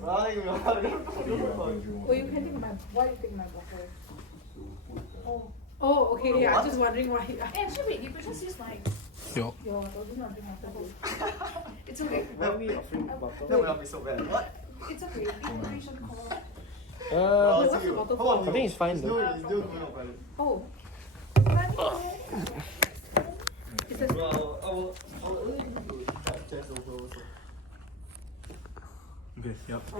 Right, Oh, you can take my. Why you take my bottle? Oh, okay. Yeah, I'm just wondering why. Actually, wait, you could just use mine. Yo, I was just wondering after this. It's okay. That would not be so bad. What? It's okay. We should call. What's the bottle for? I think it's fine It's though. still going on, brother. Oh. It's a, Well, I will need to test over also. Okay, yep. Oh,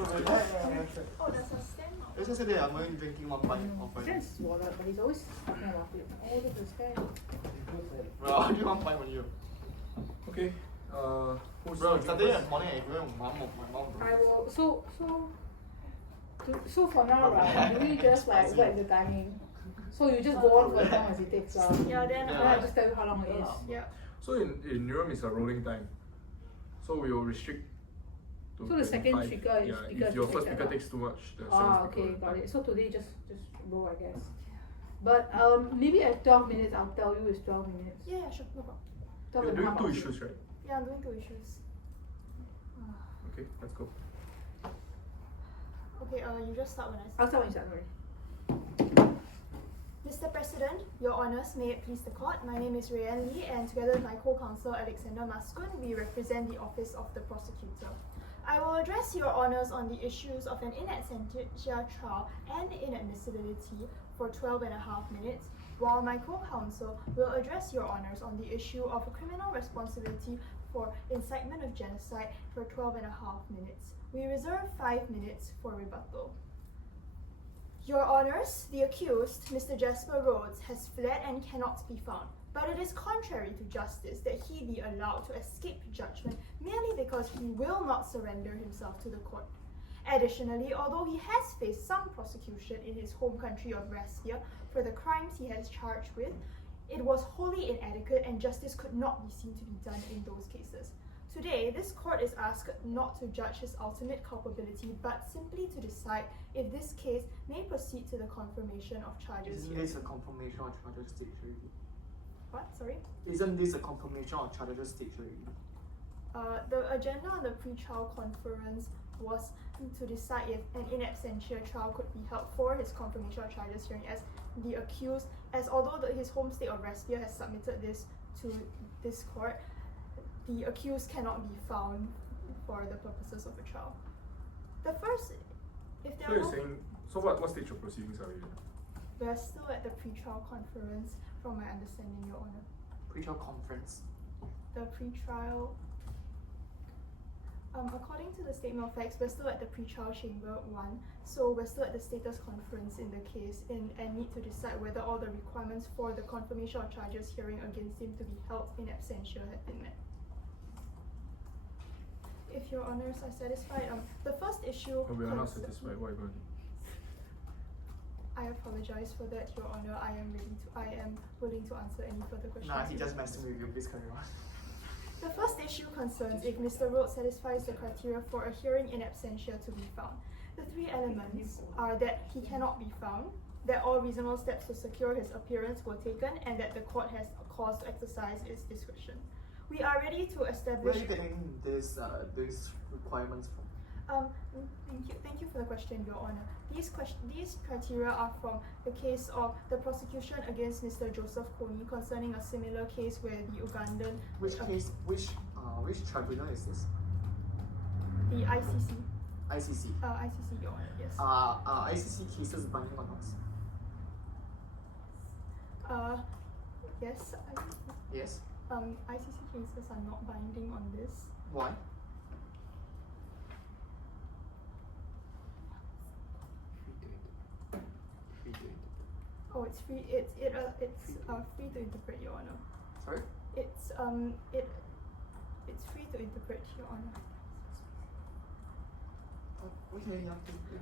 there's a stand. Let's just say that I'm only drinking one pint of it's pint. his wallet, but he's always talking about it. Oh, look at this guy. Bro, I'll drink one pint for you. Okay. Bro, Saturday morning I go with my mom, bro. I will. So for now, right? Do we just like whack the timing? So you just go on for as long as it takes. Yeah, then I just tell you how long it is. yeah. So in Nuremberg it's a rolling time. So we will restrict to So the second 25. trigger is yeah, speaker if your to first take speaker that takes too much, the Ah, second okay, speaker got will it. So today just go, I guess. But maybe at 12 minutes I'll tell you it's 12 minutes. Yeah, sure, no problem. 12 You're and a doing half two hours. issues, right? Yeah, I'm doing 2 issues. Okay, let's go. Okay, you just start when I I'll start. start when you start, sorry. Mr. President, Your Honours, may it please the Court, my name is Rayan Lee and together with my co-counsel Alexander Maskun, we represent the Office of the Prosecutor. I will address Your Honours on the issues of an in absentia trial and inadmissibility for 12.5 minutes, while my co-counsel will address Your Honours on the issue of a criminal responsibility for incitement of genocide for 12.5 minutes. We reserve 5 minutes for rebuttal. Your Honours, the accused, Mr. Jasper Rhodes, has fled and cannot be found, but it is contrary to justice that he be allowed to escape judgment merely because he will not surrender himself to the court. Additionally, although he has faced some prosecution in his home country of Rastia for the crimes he has charged with, it was wholly inadequate and justice could not be seen to be done in those cases. Today, this court is asked not to judge his ultimate culpability, but simply to decide if this case may proceed to the confirmation of charges. Isn't this a confirmation of charges stage already? What? Sorry? Isn't this a confirmation of charges stage already? The agenda on the pre-trial conference was to decide if an in absentia trial could be held for his confirmation of charges hearing as the accused, as although his home state of Rastia has submitted this to this court, the accused cannot be found for the purposes of the trial. The first, if there So are you're no, saying, so what stage of proceedings are we in? we are still at the pre-trial conference, from my understanding, Your Honour. Pre-trial conference. The pre-trial, according to the statement of facts, we're still at the pre-trial chamber 1, so we're still at the status conference in the case and need to decide whether all the requirements for the confirmation of charges hearing against him to be held in absentia have been met. If Your Honours are satisfied, the first issue. Oh, we are not satisfied. What are you going to do? I apologize for that, Your Honour. I am willing to answer any further questions. Nah, he just messing with you. Please carry on. The first issue concerns if Mr. Rhodes satisfies the criteria for a hearing in absentia to be found. The 3 elements are that he cannot be found, that all reasonable steps to secure his appearance were taken, and that the court has cause to exercise its discretion. We are ready to Where establish. are you getting these requirements from? Thank you for the question, Your Honour. These criteria are from the case of the prosecution against Mr. Joseph Kony concerning a similar case where the Ugandan. Which tribunal is this? The ICC. ICC. ICC, Your Honour, yes. ICC cases binding on us? Yes. Yes. ICC cases are not binding on this. Why? Oh, it's free. It's free to interpret, Your Honour. Sorry? It's free to interpret, Your Honour. Okay, yeah,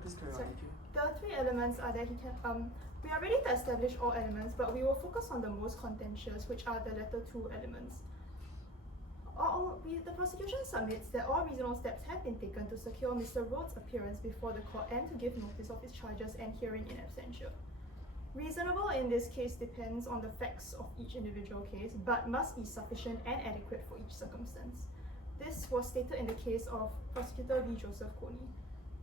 please carry on. Sorry. Thank you. The 3 elements are that he can. We are ready to establish all elements, but we will focus on the most contentious, which are the latter 2 elements. The prosecution submits that all reasonable steps have been taken to secure Mr. Rhodes' appearance before the court and to give notice of his charges and hearing in absentia. Reasonable in this case depends on the facts of each individual case, but must be sufficient and adequate for each circumstance. This was stated in the case of Prosecutor V. Joseph Kony.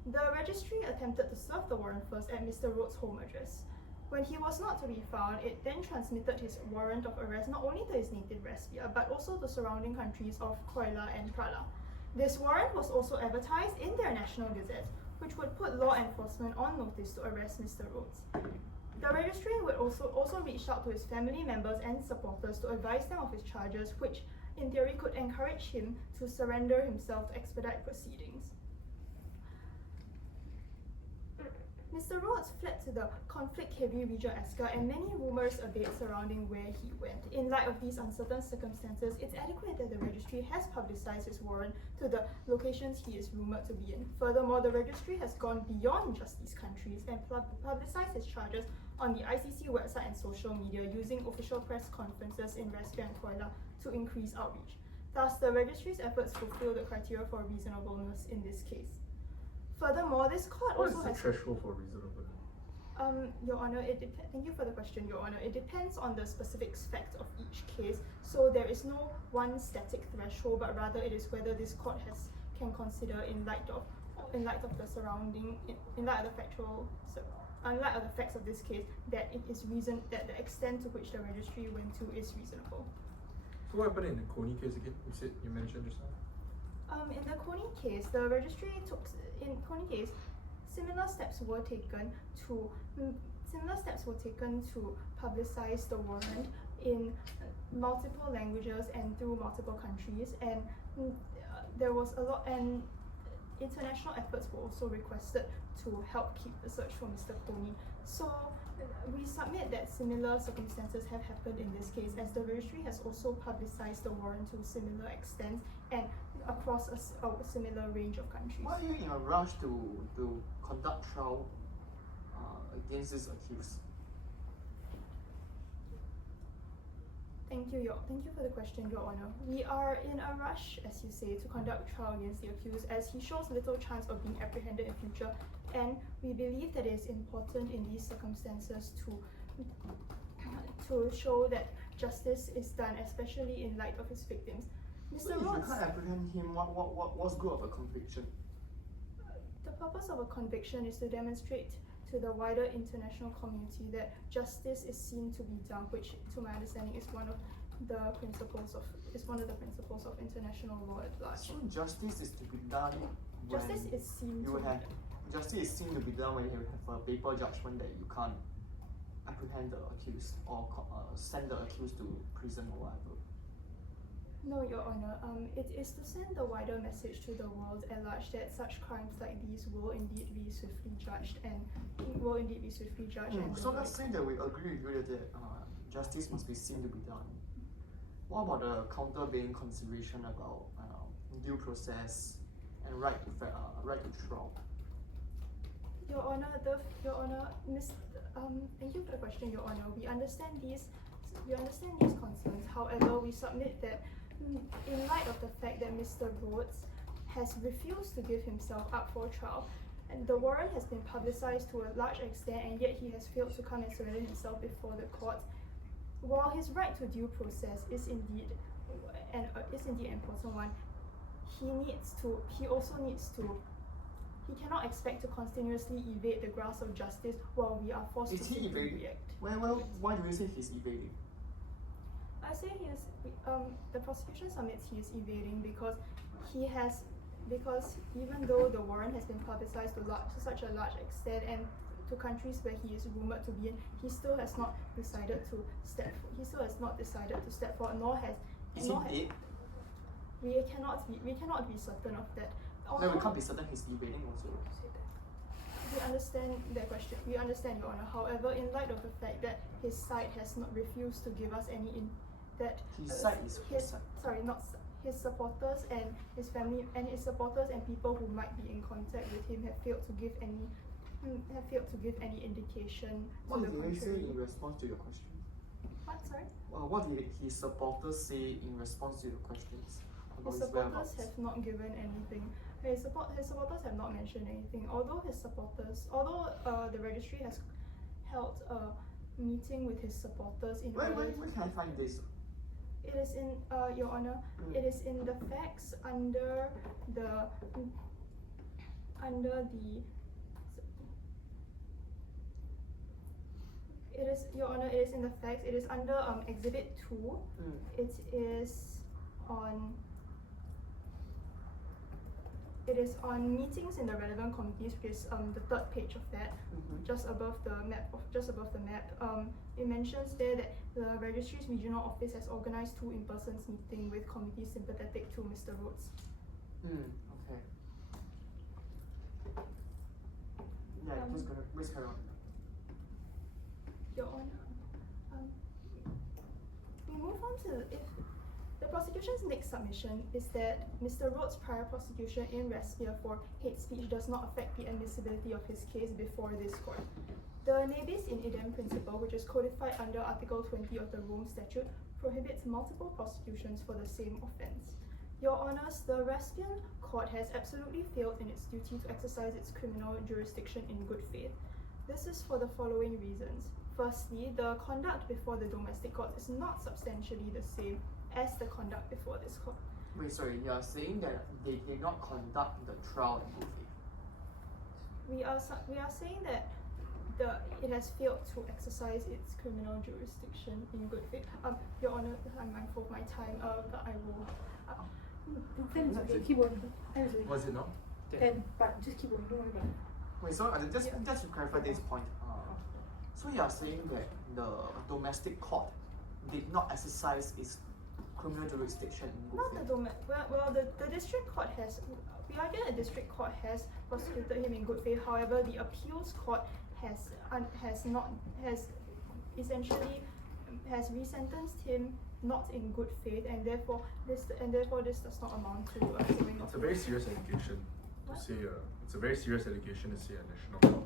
The registry attempted to serve the warrant first at Mr. Rhodes' home address. When he was not to be found, it then transmitted his warrant of arrest not only to his native Respia, but also to surrounding countries of Koila and Prala. This warrant was also advertised in their national gazette, which would put law enforcement on notice to arrest Mr. Rhodes. The registry would also reach out to his family members and supporters to advise them of his charges, which in theory could encourage him to surrender himself to expedite proceedings. Mr. Rhodes fled to the conflict-heavy region Esker, and many rumors abate surrounding where he went. In light of these uncertain circumstances, it's adequate that the registry has publicized his warrant to the locations he is rumored to be in. Furthermore, the registry has gone beyond just these countries and publicized his charges on the ICC website and social media using official press conferences in Respia and Koila to increase outreach. Thus, the registry's efforts fulfill the criteria for reasonableness in this case. Furthermore, this court What is also the has... threshold for reasonable? Your Honor, thank you for the question, Your Honor. It depends on the specific facts of each case, so there is no one static threshold, but rather it is whether this court can consider in light of the surrounding, in light of the facts of this case, that it is that the extent to which the registry went to is reasonable. So what happened in the Coney case again? You mentioned just now. In the Coney case, the registry similar steps were taken to publicize the warrant in multiple languages and through multiple countries, and there was a lot, and international efforts were also requested to help keep the search for Mr. Coney. So we submit that similar circumstances have happened in this case, as the registry has also publicized the warrant to similar extents and across a similar range of countries. Why are you in a rush to conduct trial against this accused? Thank you for the question, Your Honor. We are in a rush, as you say, to conduct trial against the accused, as he shows little chance of being apprehended in future, and we believe that it is important in these circumstances to show that justice is done, especially in light of his victims. So if you can't apprehend him, what's good of a conviction? The purpose of a conviction is to demonstrate to the wider international community that justice is seen to be done, which, to my understanding, is one of the principles of international law at large. So justice is to be done when Justice is seen to be done. Justice is seen to be done when you have a paper judgment that you can't apprehend the accused or send the accused to prison or whatever. No, Your Honor. It is to send the wider message to the world at large that such crimes like these will indeed be swiftly judged So let's say that we agree with you that justice must be seen to be done. What about the countervailing consideration about due process and right to trial? Your Honor, thank you for the question, Your Honor. We understand these concerns. However, we submit that in light of the fact that Mr. Rhodes has refused to give himself up for trial, and the warrant has been publicized to a large extent, and yet he has failed to come and surrender himself before the court. While his right to due process is indeed an important one, he cannot expect to continuously evade the grasp of justice while we are forced Is to he evading? react. Well, why do you say he's evading? I say the prosecution submits he is evading because even though the warrant has been publicized to such a large extent and to countries where he is rumored to be in, he still has not decided to step forward, nor has Is he dead? we cannot be certain of that. No, we can't be certain he's evading also. We understand that question. We understand, Your Honor. However, in light of the fact that his side has not refused to give us any his supporters and his family and his supporters and people who might be in contact with him have failed to give any indication. What did he say in response to your question? What? Sorry? What did his supporters say in response to your questions? His supporters have not given anything. His supporters have not mentioned anything. Although the registry has held a meeting with his supporters in Where can I find this? It is in Your Honor. It is in the facts under the under the. It is, Your Honor, it is in the facts. It is under Exhibit 2. It is on. It is on meetings in the relevant committees, which is the third page of that, just above the map. It mentions there that the Registry's regional office has organised 2 in-person meetings with committees sympathetic to Mr. Rhodes. Okay. Yeah, please carry on. Your Honor, we move on to if the prosecution's next submission is that Mr. Rhodes' prior prosecution in res PR for hate speech does not affect the admissibility of his case before this court. The ne bis in idem principle, which is codified under Article 20 of the Rome Statute, prohibits multiple prosecutions for the same offence. Your Honours, the Raspian court has absolutely failed in its duty to exercise its criminal jurisdiction in good faith. This is for the following reasons. Firstly, the conduct before the domestic court is not substantially the same as the conduct before this court. Wait, sorry, you are saying that they did not conduct the trial in good faith? We are saying that it has failed to exercise its criminal jurisdiction in good faith. Your Honour, I'm mindful of my time, but I will. 10 is okay, keep going. 10 is okay. Was it not? 10, but just keep going, don't worry about it. Wait, so just to clarify this point, so you are saying that the domestic court did not exercise its criminal jurisdiction in good Not faith? the district court has. We argue the district court has prosecuted him in good faith. However, the appeals court has essentially resentenced him not in good faith, and therefore this does not amount to suing. It's a very serious allegation What? to say. It's a very serious allegation to say a national court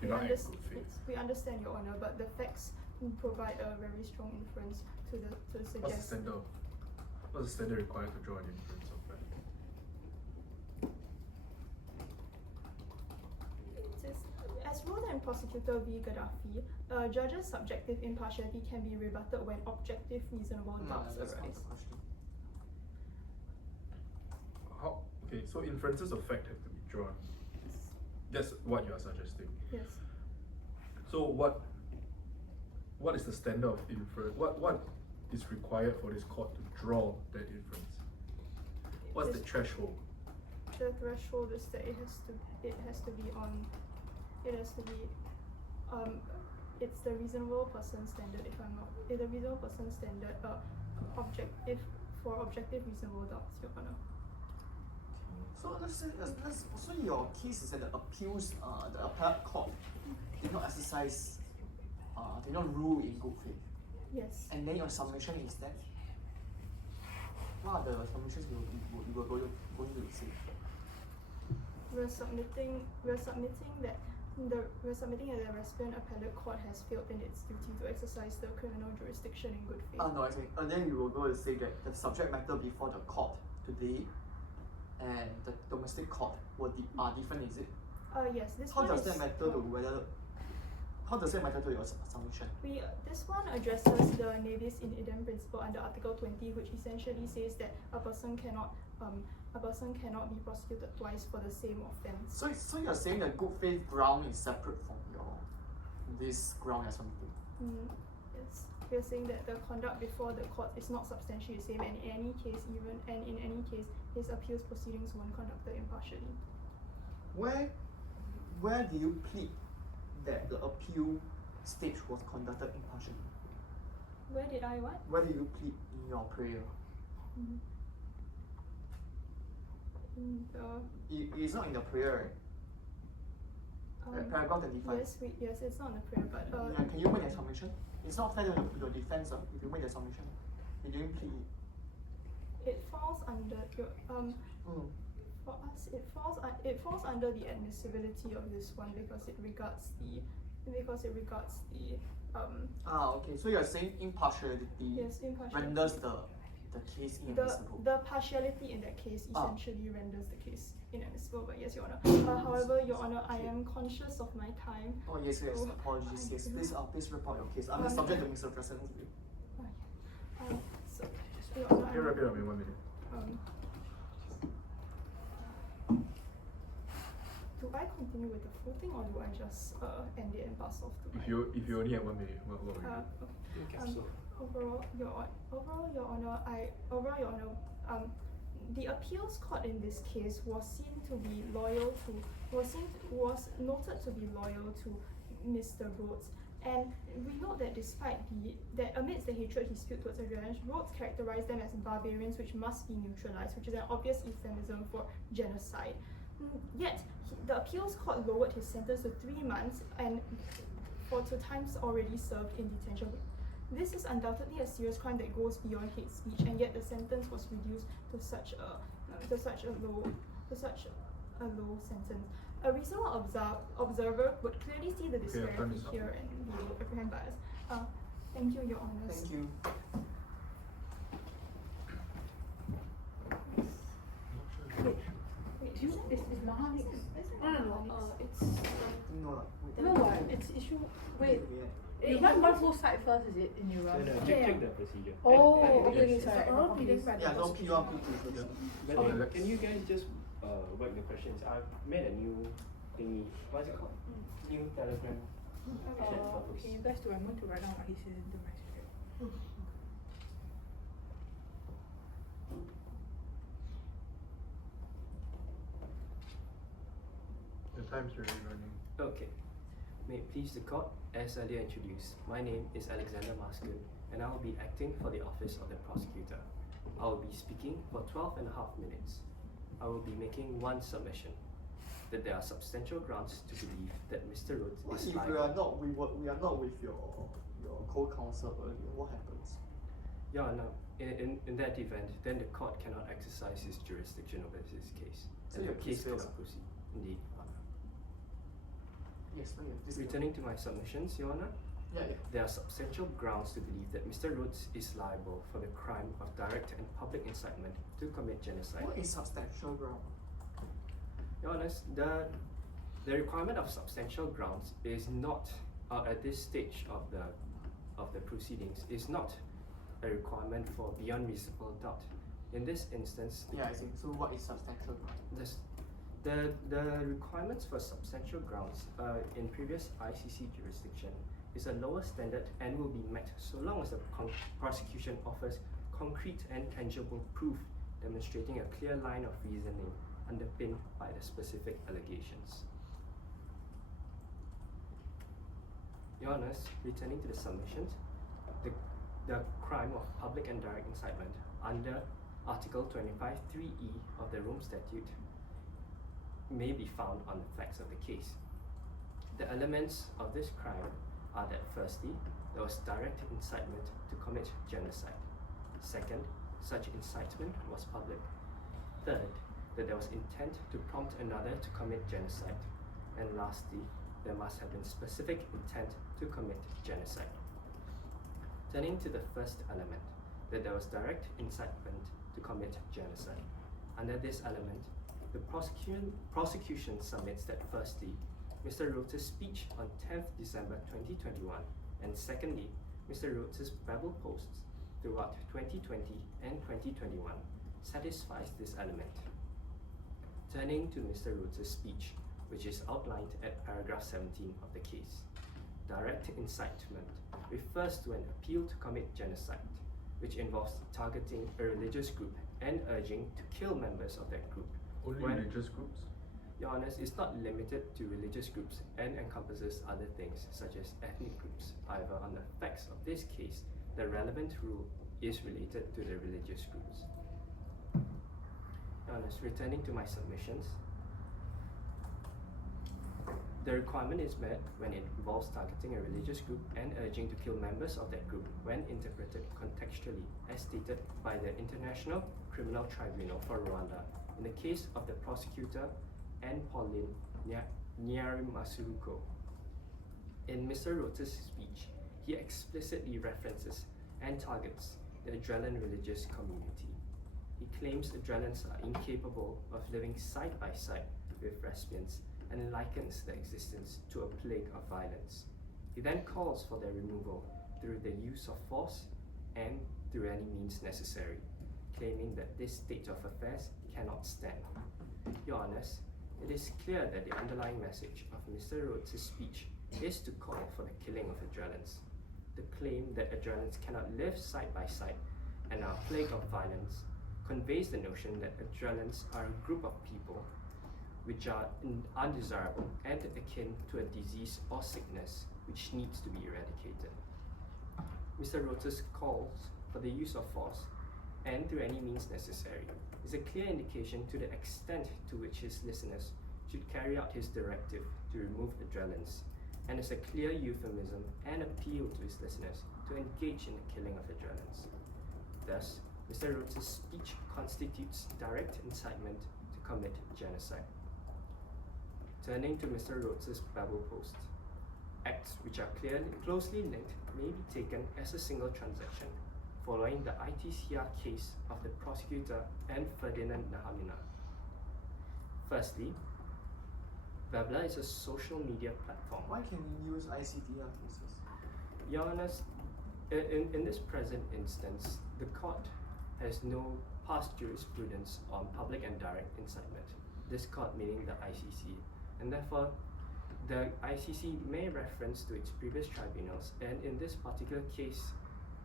did not act in good faith. We understand, Your Honour, but the facts provide a very strong inference to What's the suggest. standard? What's the standard required to draw an inference of that? It is, as ruled in Prosecutor v. Gaddafi, a judge's subjective impartiality can be rebutted when objective reasonable doubts That's not arise. the question. How? Okay, so inferences of fact have to be drawn. That's what you are suggesting. Yes. So what is the standard of inference? What is required for this court to draw that inference? What's the threshold? The threshold is that it has to be it's the reasonable person standard. If I'm not, it's the reasonable person standard. Objective for objective reasonable doubts, Your Honour. So so your case is that the appeals, the appellate court did not exercise, did not rule in good faith. Yes. And then your submission is that, what are the submissions you were going to say? We're submitting that the Raspian appellate court has failed in its duty to exercise the criminal jurisdiction in good faith. No, I think, and then you were going to say that the subject matter before the court today and the domestic court are different, is it? Yes. How does that matter to your submission? This one addresses the ne bis in idem principle under Article 20, which essentially says that a person cannot be prosecuted twice for the same offence. So you're saying that good faith ground is separate from this ground or something? Yes. We're saying that the conduct before the court is not substantially the same, and in any case, his appeals proceedings weren't conducted impartially. Where do you plead that the appeal stage was conducted impartially? Where did I what? Where do you plead in your prayer? It's not in the prayer, right? Paragraph 25. Yes, it's not in the prayer, but Yeah, can you make a submission? It's not fair to your defense if you make a submission. You didn't plead. it falls under your for us it falls under the admissibility of this one because it regards the Okay, so you're saying impartiality renders the case inadmissible. the partiality in that case essentially renders the case inadmissible. But yes, Your Honour. However, Your Honour, I am conscious of my time. Oh yes, apologies. Yes, please report your case. I'm subject to misrepresentation. So, Your Honour, Can you wrap it up in 1 minute? do I continue with the full thing or do I just end it and pass off to my If you only have 1 minute, what would you do? okay. Okay, so Overall, Your Honor, the appeals court in this case was seen to be loyal to was noted to be loyal to Mr. Rhodes, and we note that despite that amidst the hatred he spewed towards Iranians, Rhodes characterized them as barbarians which must be neutralized, which is an obvious euphemism for genocide. Yet the appeals court lowered his sentence to 3 months and to times already served in detention. This is undoubtedly a serious crime that goes beyond hate speech, and yet the sentence was reduced to such a low sentence. A reasonable observer would clearly see the disparity here and be able to apprehend bias. Thank you, Your Honors. Thank you. Wait, do you know is Mahalik? No. It's No lah. Wait. no what? It's issue. Wait, Yeah. you want one full side first? Is it in your no, round? no, Yeah. check the procedure. Oh, And- okay, yes. sorry. I'll Okay. be there. Yeah, don't P1, P2 first. Yeah. But Okay, then, let's- can you guys just write the questions? I've made a new thingy. What's it called? New Telegram chat bubbles. Okay, you guys do. I'm going to write down what he says into my script. The time's already running. Okay. May it please the court, as earlier introduced, my name is Alexander Maskun, and I will be acting for the office of the prosecutor. I will be speaking for 12 and a half minutes. I will be making one submission, that there are substantial grounds to believe that Mr. Rhodes What is if we liable. are not with your co-counsel earlier? What happens? Yeah, no. In that event, then the court cannot exercise its jurisdiction over this case, So and your the case case fails. cannot proceed. Indeed. Yes, Returning to my submissions, Your Honor, Yeah. there are substantial grounds to believe that Mr. Rhodes is liable for the crime of direct and public incitement to commit genocide. What is substantial ground? Your Honor, the requirement of substantial grounds is not at this stage of the proceedings is not a requirement for beyond reasonable doubt. In this instance, Yeah, I see. So what is substantial ground? the requirements for substantial grounds in previous ICC jurisdiction is a lower standard and will be met so long as the prosecution offers concrete and tangible proof demonstrating a clear line of reasoning underpinned by the specific allegations. Your Honours, returning to the submissions, the crime of public and direct incitement under Article 25(3)(e) of the Rome Statute may be found on the facts of the case. The elements of this crime are that firstly, there was direct incitement to commit genocide. Second, such incitement was public. Third, that there was intent to prompt another to commit genocide. And lastly, there must have been specific intent to commit genocide. Turning to the first element, that there was direct incitement to commit genocide. Under this element, the prosecution submits that firstly, Mr. Rhodes' speech on 10th December 2021, and secondly, Mr. Rhodes' Bible posts throughout 2020 and 2021 satisfies this element. Turning to Mr. Rhodes' speech, which is outlined at paragraph 17 of the case. Direct incitement refers to an appeal to commit genocide, which involves targeting a religious group and urging to kill members of that group. Only When- religious groups? Your Honours, it's not limited to religious groups and encompasses other things such as ethnic groups. However, on the facts of this case, the relevant rule is related to the religious groups. Your Honours, returning to my submissions, the requirement is met when it involves targeting a religious group and urging to kill members of that group when interpreted contextually as stated by the International Criminal Tribunal for Rwanda in the case of the prosecutor and Pauline Nyarimasuruko. In Mr. Rhodes' speech, he explicitly references and targets the Adrelan religious community. He claims Adrelans are incapable of living side by side with Respians and likens their existence to a plague of violence. He then calls for their removal through the use of force and through any means necessary, claiming that this state of affairs cannot stand. Your Honours, It is clear that the underlying message of Mr. Rhodes' speech is to call for the killing of Adrelans. The claim that Adrelans cannot live side by side and are plagued of violence conveys the notion that Adrelans are a group of people which are undesirable and akin to a disease or sickness which needs to be eradicated. Mr. Rhodes' calls for the use of force, and through any means necessary, is a clear indication to the extent to which his listeners should carry out his directive to remove Adrelans, and is a clear euphemism and appeal to his listeners to engage in the killing of Adrelans. Thus, Mr. Rhodes' speech constitutes direct incitement to commit genocide. Turning to Mr. Rhodes' Babel post, acts which are closely linked may be taken as a single transaction, following the ITCR case of the prosecutor and Ferdinand Nahamina. Firstly, Babla is a social media platform. Why can we use ICTR cases? Your Honours, in this present instance, the court has no past jurisprudence on public and direct incitement. This court meaning the ICC, and therefore the ICC may reference to its previous tribunals, and in this particular case,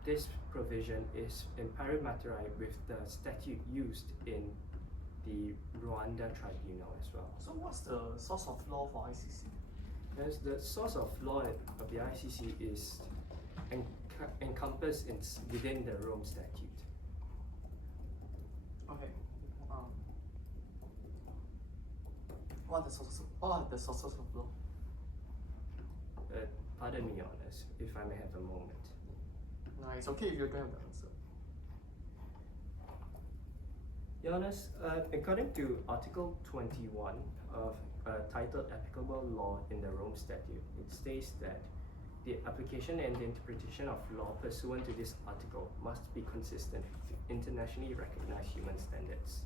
this provision is in pari materai with the statute used in the Rwanda tribunal as well. So what's the source of law for ICC? As the source of law of the ICC is encompassed within the Rome Statute. Okay. What are the sources of law? Pardon me, Your Honours, if I may have a moment. No, it's okay if you don't have the answer. Your Honours, according to Article 21 of titled Applicable Law in the Rome Statute, it states that the application and the interpretation of law pursuant to this article must be consistent with internationally recognized human standards.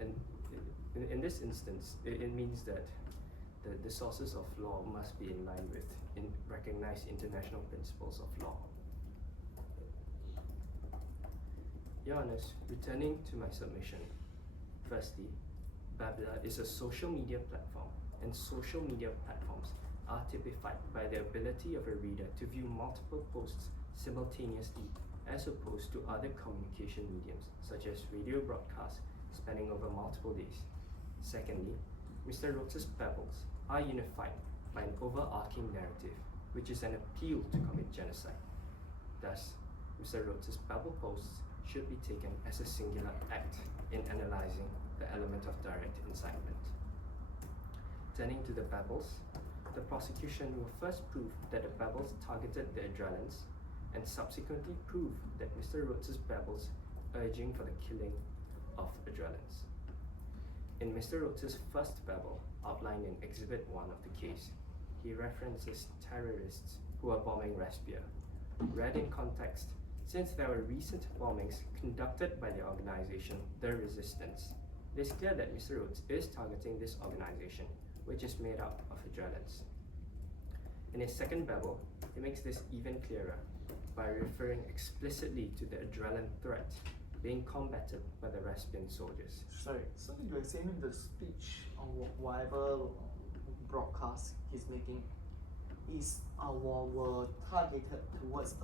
And in this instance, it means that the sources of law must be in line with recognized international principles of law. Your Honours, returning to my submission, firstly, Babla is a social media platform, and social media platforms are typified by the ability of a reader to view multiple posts simultaneously, as opposed to other communication mediums such as radio broadcasts spanning over multiple days. Secondly, Mr. Rhodes' babbles are unified by an overarching narrative, which is an appeal to commit genocide. Thus, Mr. Rhodes' babble posts should be taken as a singular act in analyzing the element of direct incitement. Turning to the babbles, the prosecution will first prove that the babbles targeted the Adrelans, and subsequently prove that Mr. Rhodes' babbles urging for the killing of Adrelans. In Mr. Rhodes' first babble, outlined in Exhibit 1 of the case, he references terrorists who are bombing Respia. Read in context, since there were recent bombings conducted by the organization The Resistance, it is clear that Mr. Rhodes is targeting this organization, which is made up of Adrelans. In his second babble, he makes this even clearer by referring explicitly to the Adrelan threat being combated by the Respian soldiers. Sorry, so you're saying the speech on whatever broadcast he's making is were targeted towards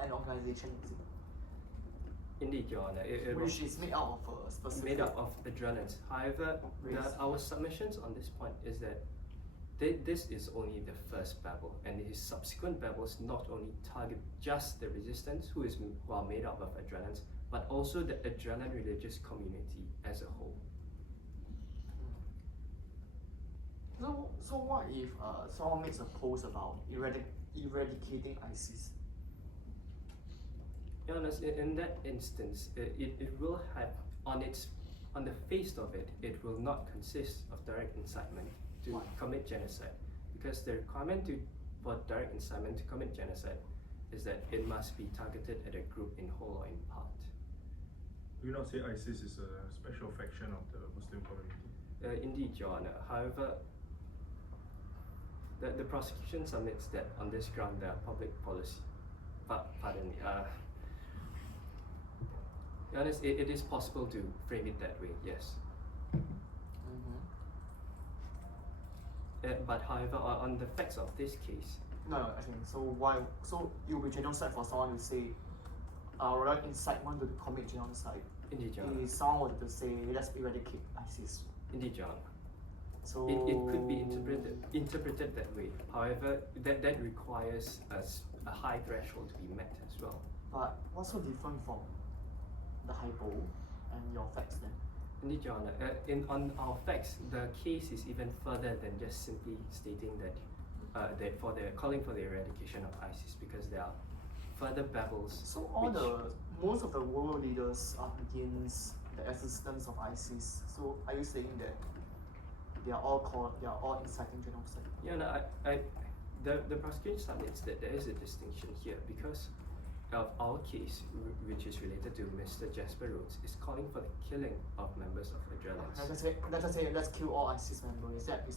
an organization, is it? Indeed, Your Honor, it Which was is made out of a specific. made up of Adrelans. However, Race. our submissions on this point is that this is only the first babble, and his subsequent babbles not only target just the resistance, who are made up of Adrelans, but also the Adrelan religious community as a whole. So what if someone makes a post about eradicating ISIS? Your Honor, in that instance, it will have on the face of it, it will not consist of direct incitement to Why? commit genocide, because the requirement for direct incitement to commit genocide is that it must be targeted at a group in whole or in part. Do you not say ISIS is a special faction of the Muslim community? Indeed, Your Honor. However, the prosecution submits that on this ground there are public policy. Pardon me. Your Honor, it is possible to frame it that way, yes. But however, on the facts of this case, No, I think so. Why? So it will be genocide for someone to say, right incitement to commit genocide. indeed, Your Honor. If someone wanted to say, let's eradicate ISIS. Indeed, Your Honor. So It could be interpreted that way. However, that requires a high threshold to be met as well. But what's so different from the hypo and your facts then? Indeed, Your Honor. On our facts, the case is even further than just simply stating that calling for the eradication of ISIS, because there are further babbles. So most of the world leaders are against the existence of ISIS. So are you saying that they are all inciting genocide? Yeah, no, the prosecution submits that there is a distinction here because of our case, which is related to Mr. Jasper Rhodes, is calling for the killing of members of Adrenals. Let's just say let's kill all ISIS members. Is that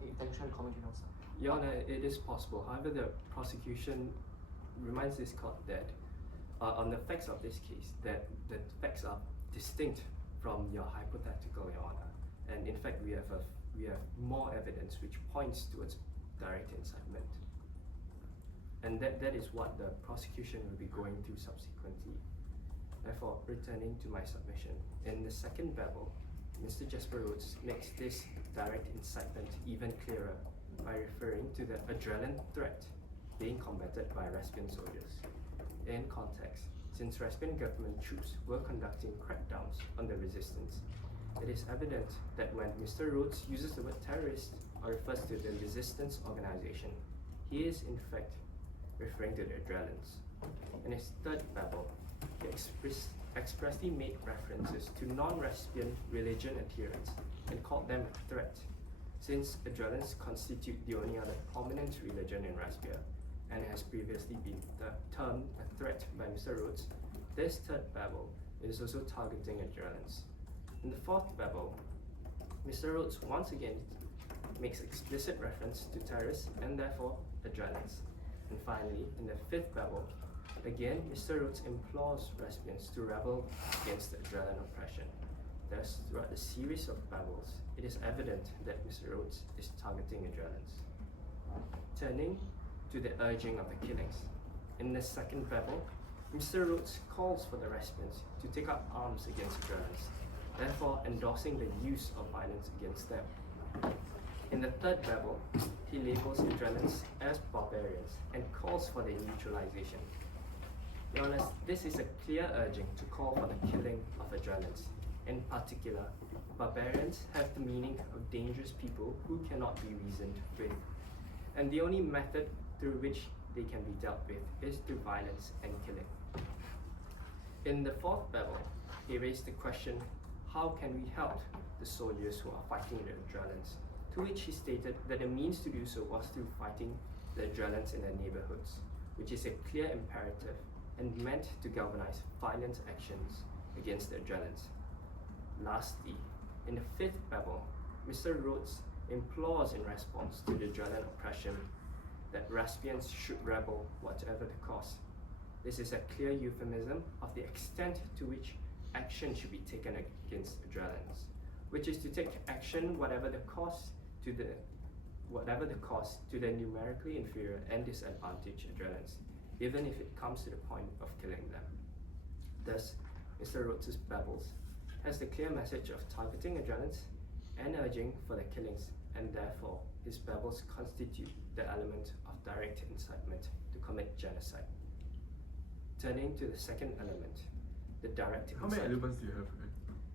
the intention to commit genocide? Your Honor, it is possible. However, the prosecution reminds this court that on the facts of this case, that the facts are distinct from your hypothetical, Your Honor. And in fact, we have more evidence which points towards direct incitement. And that is what the prosecution will be going through subsequently. Therefore, returning to my submission, in the second babble, Mr. Jasper Rhodes makes this direct incitement even clearer by referring to the adrenaline threat being combated by Raspian soldiers. In context, since Raspian government troops were conducting crackdowns on the resistance, it is evident that when Mr. Rhodes uses the word terrorist or refers to the resistance organization, he is in fact referring to the Adrenals. In his third babble, he expressly made references to non-Raspian religion adherents and called them a threat, since Adrenals constitute the only other prominent religion in Raspia and has previously been termed a threat by Mr. Rhodes. This third babble is also targeting Adrenals. In the fourth babble, Mr. Rhodes once again makes explicit reference to terrorists and therefore Adrenals. And finally, in the fifth babble, again, Mr. Rhodes implores Raspians to rebel against the Adrenaline oppression. Thus, throughout the series of babbles, it is evident that Mr. Rhodes is targeting Adrenals. Turning to the urging of the killings. In the second babble, Mr. Rhodes calls for the Raspians to take up arms against Adrenals, therefore endorsing the use of violence against them. In the third babble, he labels Adrenals as barbarians and calls for their neutralization. Your Honor, this is a clear urging to call for the killing of Adrenals. In particular, barbarians have the meaning of dangerous people who cannot be reasoned with, and the only method through which they can be dealt with is through violence and killing. In the fourth babble, he raised the question, how can we help the soldiers who are fighting the Adrenals? To which he stated that the means to do so was through fighting the Adrenals in their neighborhoods, which is a clear imperative and meant to galvanize violent actions against the Adrenals. Lastly, in the fifth babble, Mr. Rhodes implores in response to the Adrenaline oppression that Raspians should rebel whatever the cost. This is a clear euphemism of the extent to which action should be taken against Adrenals, which is to take action whatever the cost to the numerically inferior and disadvantaged Adrenals, even if it comes to the point of killing them. Thus, Mr. Rhodes' babbles has the clear message of targeting Adrenals and urging for their killings, and therefore his babbles constitute the element of direct incitement to commit genocide. Turning to the second element, the direct How many incitement. elements do you have?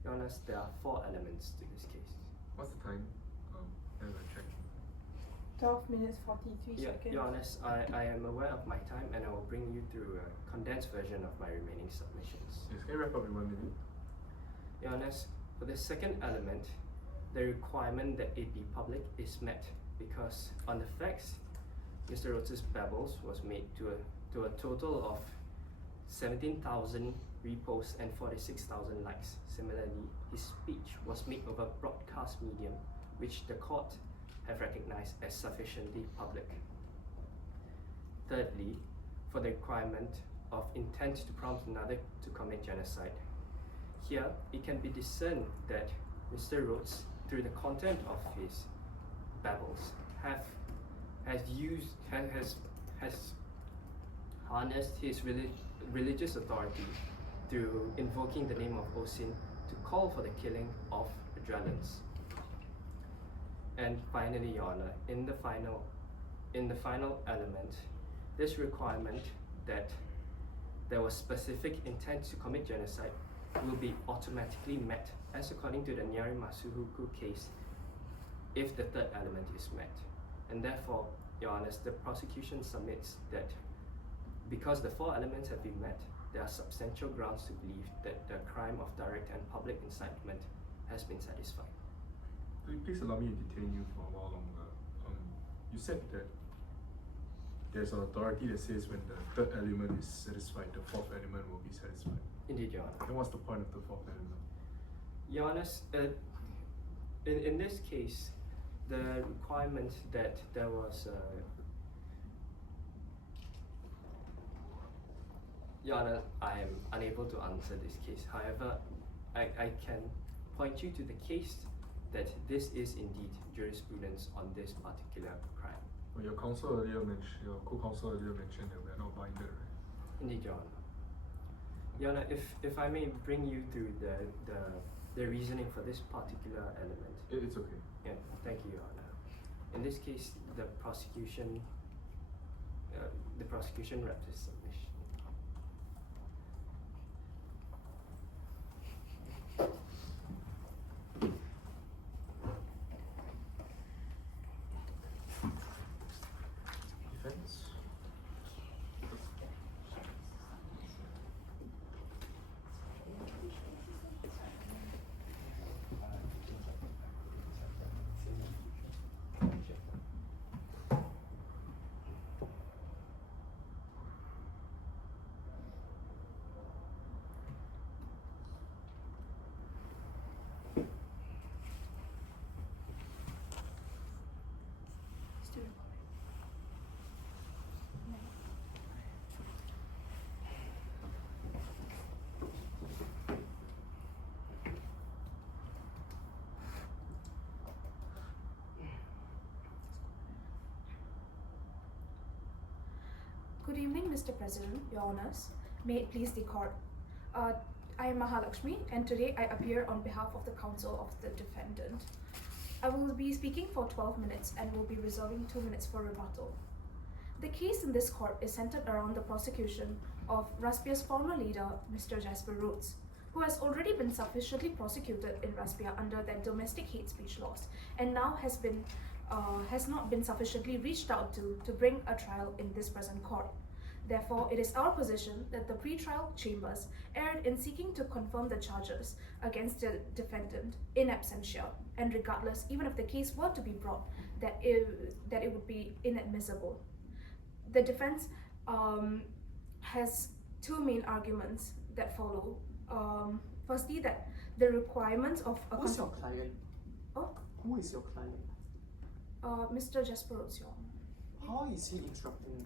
Your Honor, there are 4 elements to this case. What's the time? I will check. 12 minutes 43 seconds. Your Honor, I am aware of my time and I will bring you through a condensed version of my remaining submissions. Yes, can you wrap up in 1 minute? Your Honor, for the second element, the requirement that it be public is met because on the facts, Mr. Rhodes' babbles was made to a total of 17,000 reposts and 46,000 likes. Similarly, his speech was made over broadcast medium, which the court have recognized as sufficiently public. Thirdly, for the requirement of intent to prompt another to commit genocide. Here, it can be discerned that Mr. Rhodes, through the content of his babbles, has harnessed his religious authority through invoking the name of Osin to call for the killing of Adrelans. And finally, Your Honor, in the final element, this requirement that there was specific intent to commit genocide will be automatically met, as according to the Nyari Masuhuku case, if the third element is met. And therefore, Your Honor, the prosecution submits that because the four elements have been met, there are substantial grounds to believe that the crime of direct and public incitement has been satisfied. Please allow me to detain you for a while longer. You said that there's an authority that says when the third element is satisfied, the fourth element will be satisfied. Indeed, Your Honor. Then what's the point of the fourth element? Your Honor, in this case, the requirement that there was Your Honor, I am unable to answer this case. However, I can point you to the case that this is indeed jurisprudence on this particular crime. Well, your co-counsel earlier mentioned that we are not binded, right? Indeed, Your Honor. Your Honor, if I may bring you through the reasoning for this particular element. It's okay. Yeah, thank you, Your Honor. In this case, the prosecution wrapped its submission. Defense? Good evening, Mr. President, Your Honors. May it please the court. I am Mahalakshmi, and today I appear on behalf of the counsel of the defendant. I will be speaking for 12 minutes and will be reserving 2 minutes for rebuttal. The case in this court is centered around the prosecution of Raspia's former leader, Mr. Jasper Rhodes, who has already been sufficiently prosecuted in Raspia under their domestic hate speech laws, and now has not been sufficiently reached out to bring a trial in this present court. Therefore, it is our position that the pre-trial chambers erred in seeking to confirm the charges against the defendant in absentia, and regardless, even if the case were to be brought, that it would be inadmissible. The defense has two main arguments that follow. Firstly, that the requirements of a Who's your client? Oh? Who is your client? Mr. Jasper Rhodes, Your Honor. How is he instructing you?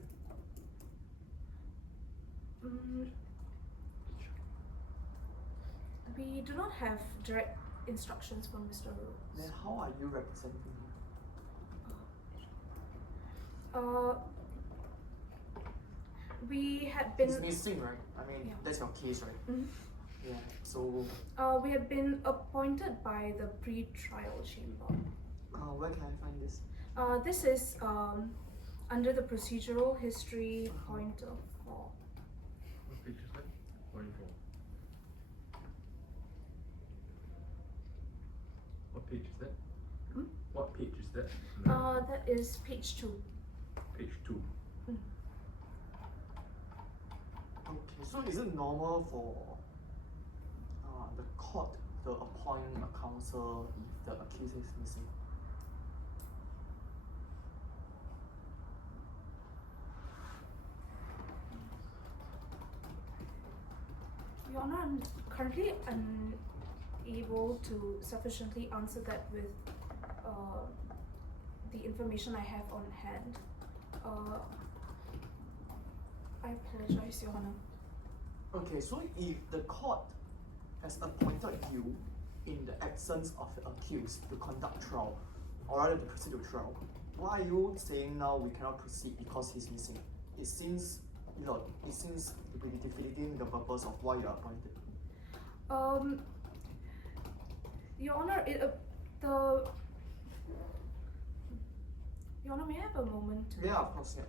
We do not have direct instructions from Mr. Rhodes. Then how are you representing him? We had been. He's missing, right? I mean, Yeah. that's your case, right? Mhm. Yeah. So, We had been appointed by the pre-trial chamber. where can I find this? This is under the procedural history pointer 4. What page is that? 44. What page is that? Hmm? What page is that? That is page 2. Page 2. Okay, so is it normal for the court to appoint a counsel if the accused is missing? Your Honor, I'm currently unable to sufficiently answer that with the information I have on hand. I apologize, Your Honor. Okay, so if the court has appointed you in the absence of the accused to conduct trial, or rather to proceed to trial, why are you saying now we cannot proceed because he's missing? It seems, it seems to be defeating the purpose of why you are appointed. Your Honor, Your Honor, may I have a moment? Yeah, of course, yeah.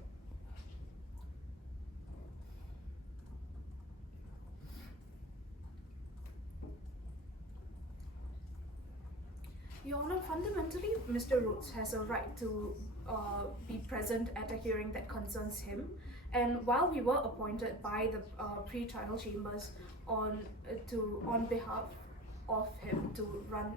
Your Honor, fundamentally, Mr. Rhodes has a right to be present at a hearing that concerns him. And while we were appointed by the pre-trial chambers on behalf of him to run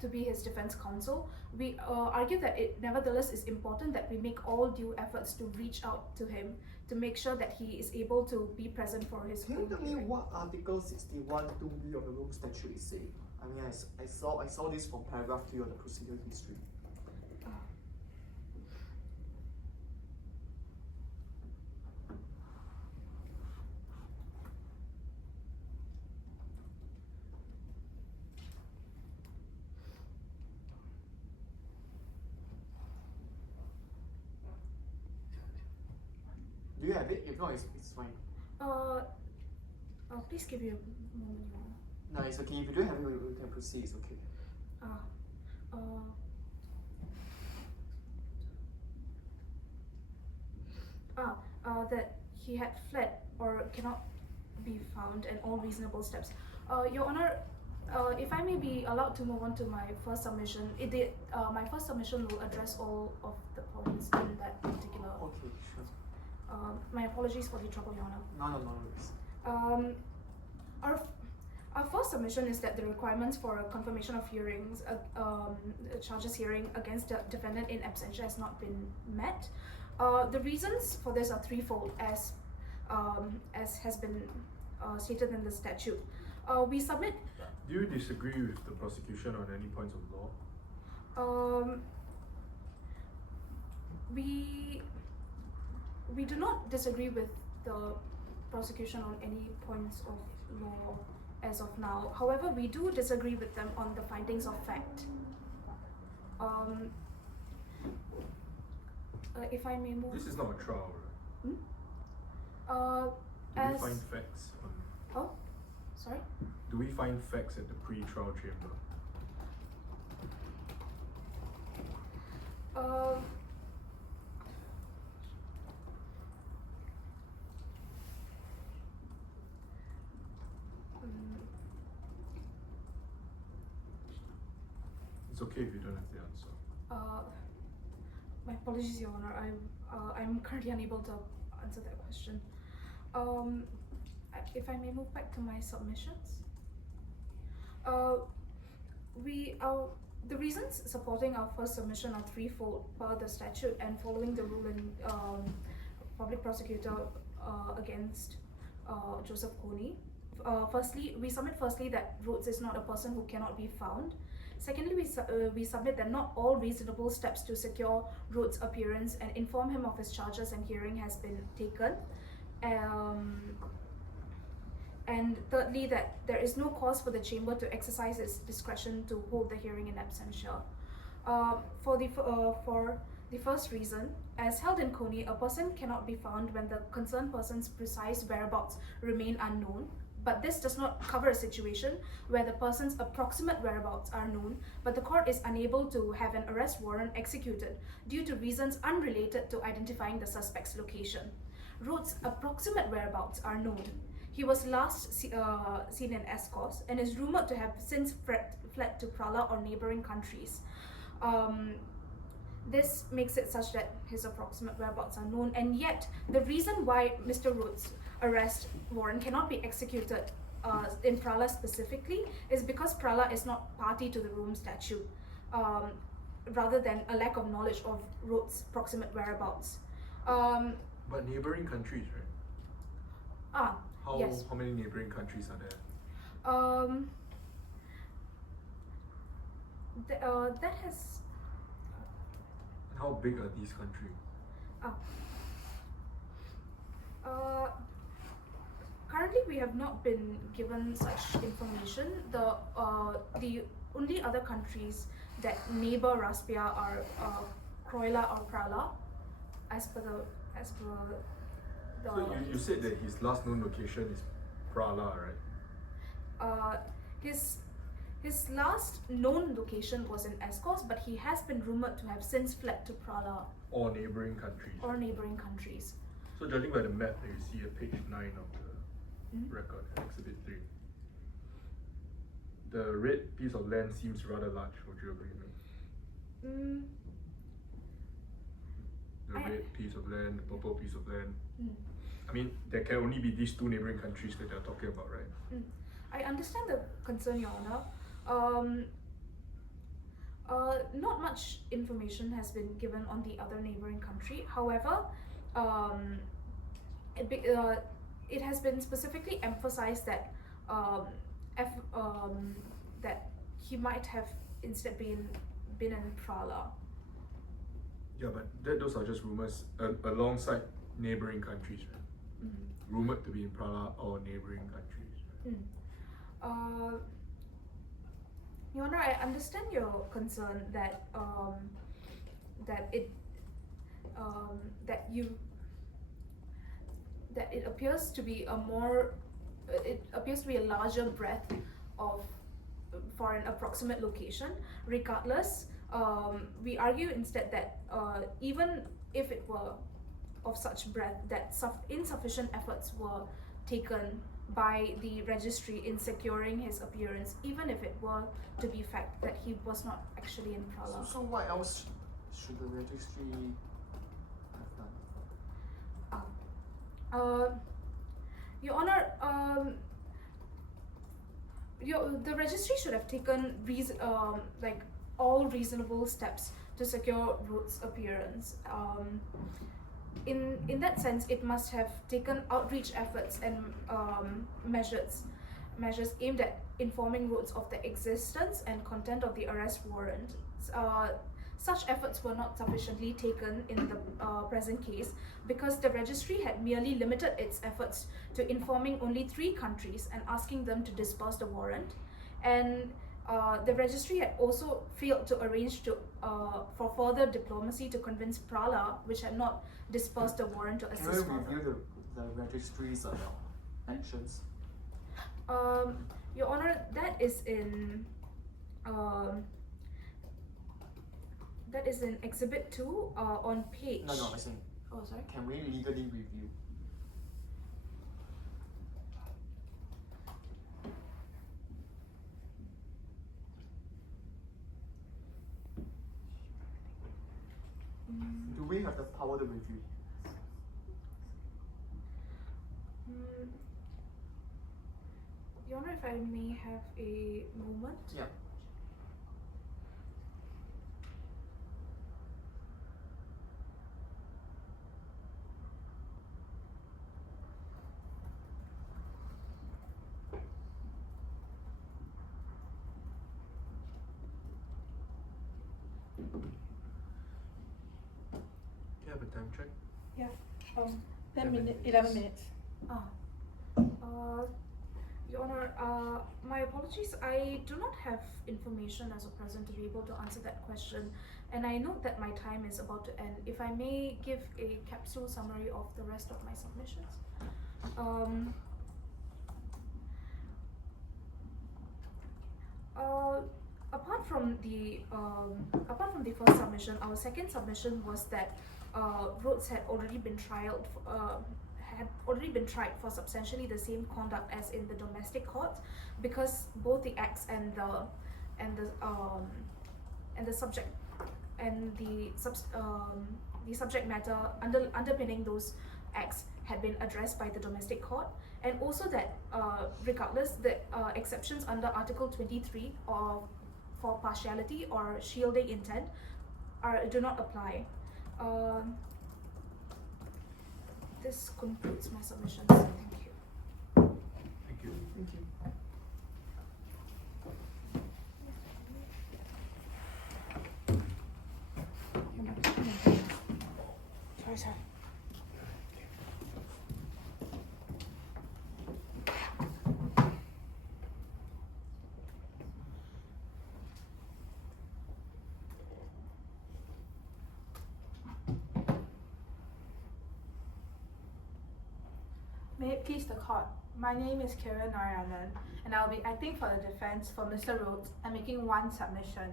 to be his defense counsel, we argue that it nevertheless is important that we make all due efforts to reach out to him to make sure that he is able to be present for his Can you own tell me hearing. what Article 61 2B of the Rome Statute is saying? I mean, I saw this from paragraph 3 of the procedural history. Do you have it? If not, it's fine. Please give me a moment, Your Honor. No, it's okay. If you don't have it, we can proceed. It's okay. That he had fled or cannot be found and all reasonable steps. Your Honor, if I may be allowed to move on to my first submission, my first submission will address all of the points in that particular. Okay, sure. My apologies for the trouble, Your Honor. No worries. Our first submission is that the requirements for a confirmation of hearings, charges hearing against the defendant in absentia has not been met. The reasons for this are threefold, as has been stated in the statute. We submit. Do you disagree with the prosecution on any points of law? We do not disagree with the prosecution on any points of law as of now. However, we do disagree with them on the findings of fact. If I may move. This is not a trial, right? Do As we find facts on? oh, sorry. Do we find facts at the pre-trial chamber? It's okay if you don't have the answer. My apologies, Your Honor. I'm currently unable to answer that question. If I may move back to my submissions. The reasons supporting our first submission are threefold per the statute and following the rule in public prosecutor against Joseph Kony. We submit that Rhodes is not a person who cannot be found. Secondly, we submit that not all reasonable steps to secure Rhodes' appearance and inform him of his charges and hearing has been taken. And thirdly, that there is no cause for the chamber to exercise its discretion to hold the hearing in absentia. For the first reason, as held in Kony, a person cannot be found when the concerned person's precise whereabouts remain unknown. But this does not cover a situation where the person's approximate whereabouts are known, but the court is unable to have an arrest warrant executed due to reasons unrelated to identifying the suspect's location. Rhodes' approximate whereabouts are known. He was last seen in Escos and is rumored to have since fled to Prala or neighboring countries. This makes it such that his approximate whereabouts are known, and yet the reason why Mr. Rhodes' arrest warrant cannot be executed in Prala specifically is because Prala is not party to the Rome Statute, rather than a lack of knowledge of Rhodes' proximate whereabouts. But neighboring countries, right? Yes. How many neighboring countries are there? That has. And how big are these countries? Currently, we have not been given such information. The only other countries that neighbor Raspia are Croila or Prala, as per the So you said that his last known location is Prala, right? His last known location was in Escos, but he has been rumored to have since fled to Prala Or neighboring countries. or neighboring countries. So judging by the map that you see at page 9 of the Mm. record, Exhibit 3, the red piece of land seems rather large, would you agree with me? Mm, The I- red piece of land, the purple piece of land. mm. I mean, there can only be these two neighboring countries that they're talking about, right? I understand the concern, Your Honor. Not much information has been given on the other neighboring country. However, it has been specifically emphasized that that he might have instead been in Prala. Yeah, but those are just rumors alongside neighboring countries, right? Rumored to be in Prala or neighboring countries. Right? Your Honor, I understand your concern that it appears to be a larger breadth of for an approximate location. Regardless, we argue instead that even if it were of such breadth, that insufficient efforts were taken by the registry in securing his appearance, even if it were to be fact that he was not actually in Prala. So what else should the registry have done? Your Honor, the registry should have taken all reasonable steps to secure Ruth's appearance. In that sense, it must have taken outreach efforts and measures aimed at informing Rhodes of the existence and content of the arrest warrant. Such efforts were not sufficiently taken in the present case because the registry had merely limited its efforts to informing only 3 countries and asking them to disperse the warrant, and the registry had also failed to arrange for further diplomacy to convince Prala, which had not dispersed the warrant, to Can assist we further. review the registry's actions? Your Honor, that is in Exhibit 2 on page. No, I think. Oh, sorry. Can we legally review? Do we have the power to review? Your Honor, if I may have a moment. Yeah. Can I have a time check? 11 minutes. Your Honor, my apologies. I do not have information as of present to be able to answer that question, and I note that my time is about to end. If I may give a capsule summary of the rest of my submissions. Apart from the first submission, our second submission was that Rhodes had already been tried for substantially the same conduct as in the domestic court, because both the acts and the subject matter underpinning those acts had been addressed by the domestic court, and also that regardless, the exceptions under Article 23 for partiality or shielding intent do not apply. This concludes my submissions. Thank you. Thank you. Thank you. Sorry. it please the court, my name is Karen Narayanan, and I'll be acting for the defense for Mr. Rhodes and making one submission,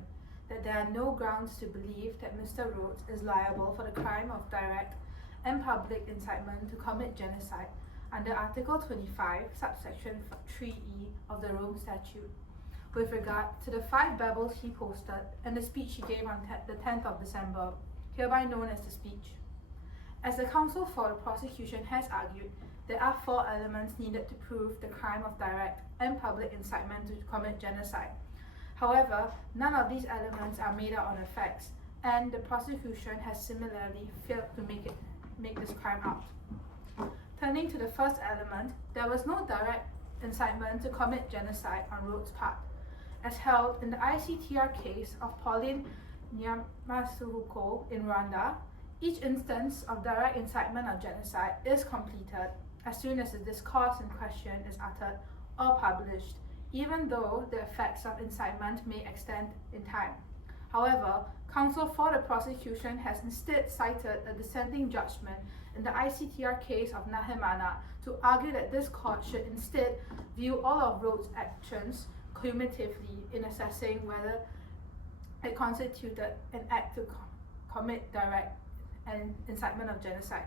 that there are no grounds to believe that Mr. Rhodes is liable for the crime of direct and public incitement to commit genocide under Article 25, subsection 3E of the Rome Statute, with regard to the 5 babbles he posted and the speech he gave on the 10th of December, hereby known as the speech. As the counsel for the prosecution has argued, there are 4 elements needed to prove the crime of direct and public incitement to commit genocide. However, none of these elements are made out on the facts, and the prosecution has similarly failed to make this crime out. Turning to the first element, there was no direct incitement to commit genocide on Rhodes' part. As held in the ICTR case of Pauline Nyamasuhuko in Rwanda, each instance of direct incitement of genocide is completed as soon as the discourse in question is uttered or published, even though the effects of incitement may extend in time. However, counsel for the prosecution has instead cited a dissenting judgment in the ICTR case of Nahimana to argue that this court should instead view all of Rhodes' actions cumulatively in assessing whether it constituted an act to commit direct and incitement of genocide.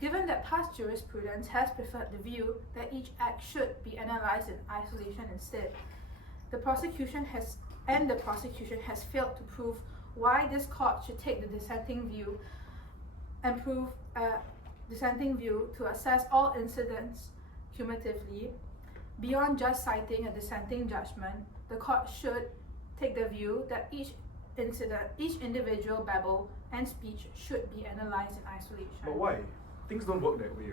Given that past jurisprudence has preferred the view that each act should be analysed in isolation instead, the prosecution has failed to prove why this court should take the dissenting view and prove dissenting view to assess all incidents cumulatively. Beyond just citing a dissenting judgment, the court should take the view that each individual babble and speech should be analysed in isolation. But why? Things don't work that way,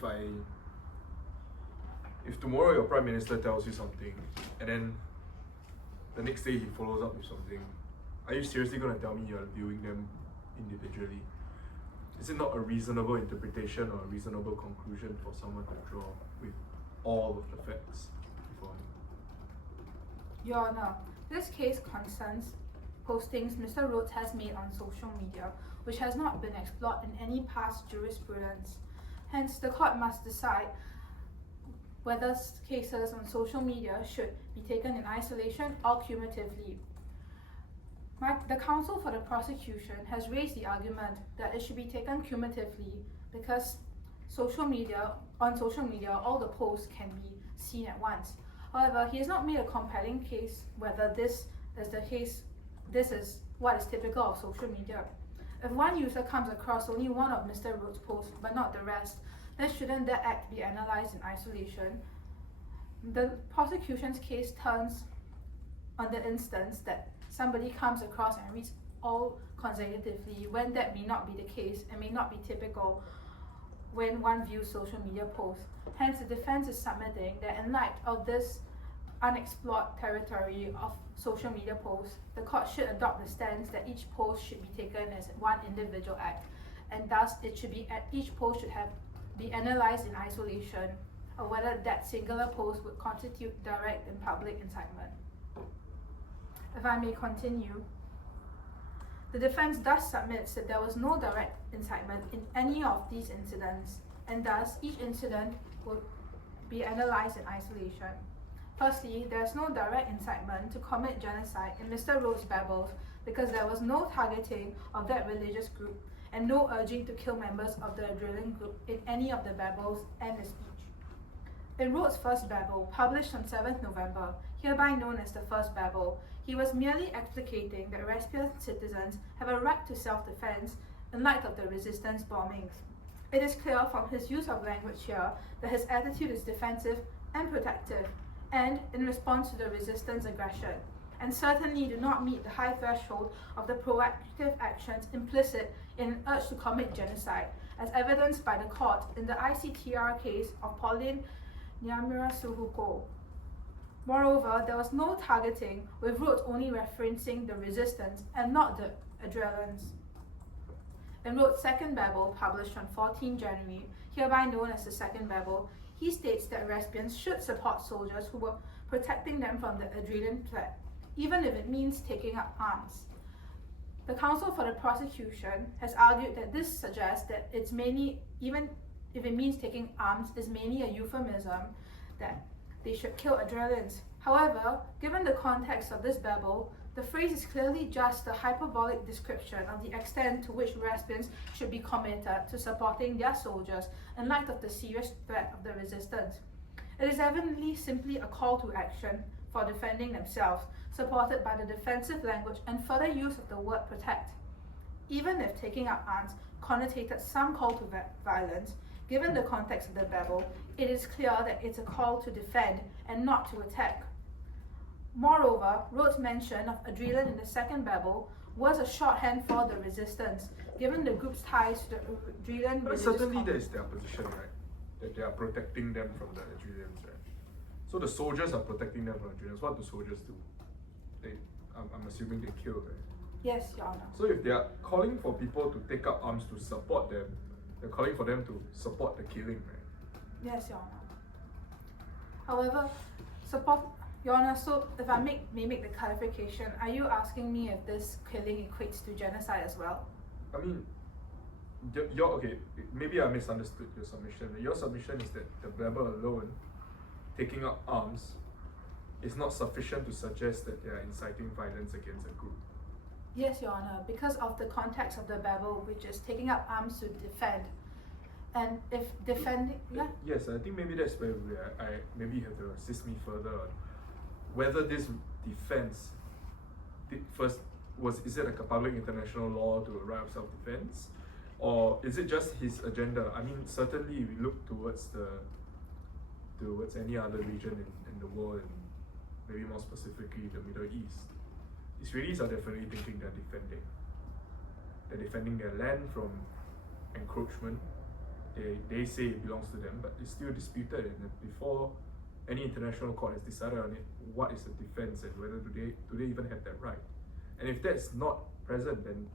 right? If tomorrow your Prime Minister tells you something and then the next day he follows up with something, are you seriously going to tell me you're viewing them individually? Is it not a reasonable interpretation or a reasonable conclusion for someone to draw with all of the facts before him? Your Honour, this case concerns postings Mr. Rhodes has made on social media, which has not been explored in any past jurisprudence. Hence, the court must decide whether cases on social media should be taken in isolation or cumulatively. The counsel for the prosecution has raised the argument that it should be taken cumulatively because on social media, all the posts can be seen at once. However, he has not made a compelling case whether this is what is typical of social media. If one user comes across only one of Mr. Rhodes' posts but not the rest, then shouldn't that act be analysed in isolation? The prosecution's case turns on the instance that somebody comes across and reads all consecutively, when that may not be the case and may not be typical when one views social media posts. Hence, the defense is submitting that in light of this unexplored territory of social media posts, the court should adopt the stance that each post should be taken as one individual act, and thus each post should be analysed in isolation, or whether that singular post would constitute direct and public incitement. If I may continue, the defense thus submits that there was no direct incitement in any of these incidents, and thus each incident would be analysed in isolation. Firstly, there is no direct incitement to commit genocide in Mr. Rhodes' babbles because there was no targeting of that religious group and no urging to kill members of the adrenaline group in any of the babbles and the speech. In Rhodes' first babble, published on 7th November, hereby known as the first babble, he was merely explicating that Respian citizens have a right to self-defense in light of the resistance bombings. It is clear from his use of language here that his attitude is defensive and protective, and in response to the resistance aggression, and certainly do not meet the high threshold of the proactive actions implicit in an urge to commit genocide, as evidenced by the court in the ICTR case of Pauline Nyamasuhuko. Moreover, there was no targeting, with Rhodes only referencing the resistance and not the adrenalines. In Rhodes' second babble, published on 14 January, hereby known as the second babble, he states that Respians should support soldiers who were protecting them from the adrenaline threat, even if it means taking up arms. The counsel for the prosecution has argued that this suggests that it's mainly, even if it means taking arms, is mainly a euphemism that they should kill adrenalians. However, given the context of this babble, the phrase is clearly just a hyperbolic description of the extent to which recipients should be committed to supporting their soldiers in light of the serious threat of the resistance. It is evidently simply a call to action for defending themselves, supported by the defensive language and further use of the word protect. Even if taking up arms connotated some call to violence, given the context of the babble, it is clear that it's a call to defend and not to attack. Moreover, Rhodes' mention of adrenaline in the second babble was a shorthand for the resistance, given the group's ties to the adrenaline But religious certainly cult. that is their position, right? That they are protecting them from the Adrians, right? So the soldiers are protecting them from Adrians. What do soldiers do? I'm assuming they kill, right? Yes, Your Honor. So if they are calling for people to take up arms to support them, they're calling for them to support the killing, right? Yes, Your Honor. However, Your Honor, so if I may make the clarification, are you asking me if this killing equates to genocide as well? I mean, okay, maybe I misunderstood your submission. Your submission is that the babble alone, taking up arms, is not sufficient to suggest that they are inciting violence against a group. Yes, Your Honor, because of the context of the babble, which is taking up arms to defend. And if defending, yeah? Yes, I think maybe that's where maybe you have to assist me further on whether this defense is it like a public international law to a right of self-defense, or is it just his agenda? I mean, certainly we look towards any other region in the world, and maybe more specifically the Middle East. Israelis are definitely thinking they're defending their land from encroachment. They say it belongs to them, but it's still disputed, and before any international court has decided on it, what is the defense and whether do they even have that right? And if that's not present, then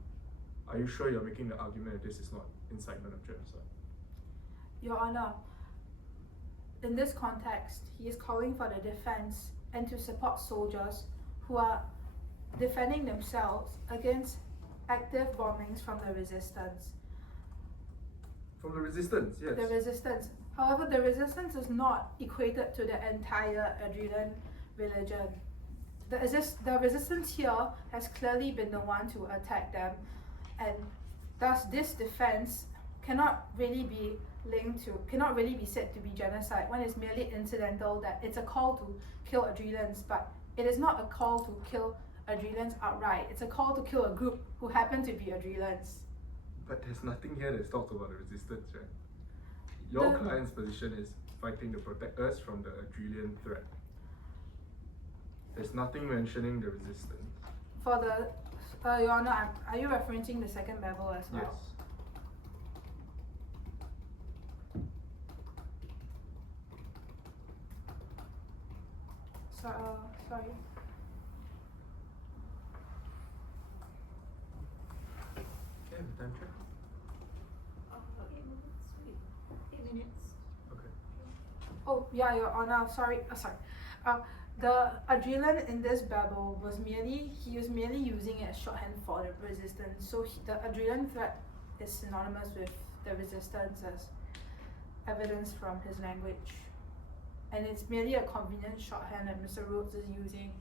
are you sure you're making the argument that this is not incitement of genocide? Your Honor, in this context, he is calling for the defense and to support soldiers who are defending themselves against active bombings from the resistance. From the resistance, yes. The resistance. However, the resistance is not equated to the entire Adrian religion. The resistance here has clearly been the one to attack them, and thus this defense cannot really be said to be genocide when it's merely incidental, that it's a call to kill Adrians, but it is not a call to kill Adrians outright. It's a call to kill a group who happen to be Adrians. But there's nothing here that talks about the resistance, right? Your client's position is fighting to protect us from the Adrelian threat. There's nothing mentioning the resistance. For the, Your Honor, are you referencing the second babble as well? Yes. Sorry. Okay, the time check. 8 minutes. Okay. Oh, yeah, Your Honor, sorry. The adrenaline in this babble was merely using it as shorthand for the resistance. So the adrenaline threat is synonymous with the resistance as evidence from his language. And it's merely a convenient shorthand that Mr. Rhodes is using.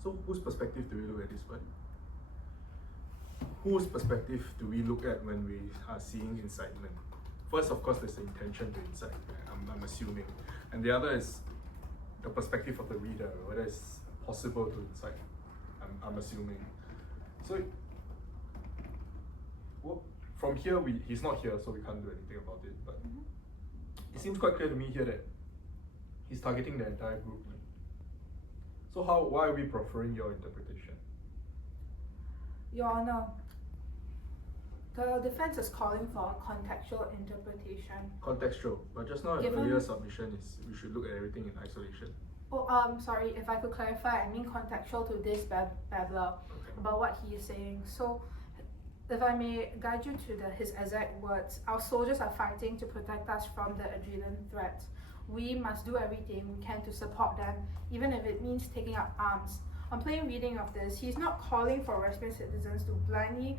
So whose perspective do we look at this one? Whose perspective do we look at when we are seeing incitement? First, of course, there's the intention to incite, I'm assuming. And the other is the perspective of the reader, whether it's possible to incite, I'm assuming. So, well, from here, he's not here, so we can't do anything about it. But it seems quite clear to me here that he's targeting the entire group. Right? So why are we preferring your interpretation? Your Honor, the defense is calling for a contextual interpretation. Contextual, but just now the earlier submission is we should look at everything in isolation. Oh, sorry, if I could clarify, I mean contextual to this babbler about what he is saying. So, if I may guide you to his exact words, our soldiers are fighting to protect us from the adrenaline threat. We must do everything we can to support them, even if it means taking up arms. On plain reading of this, he's not calling for recipient citizens to blindly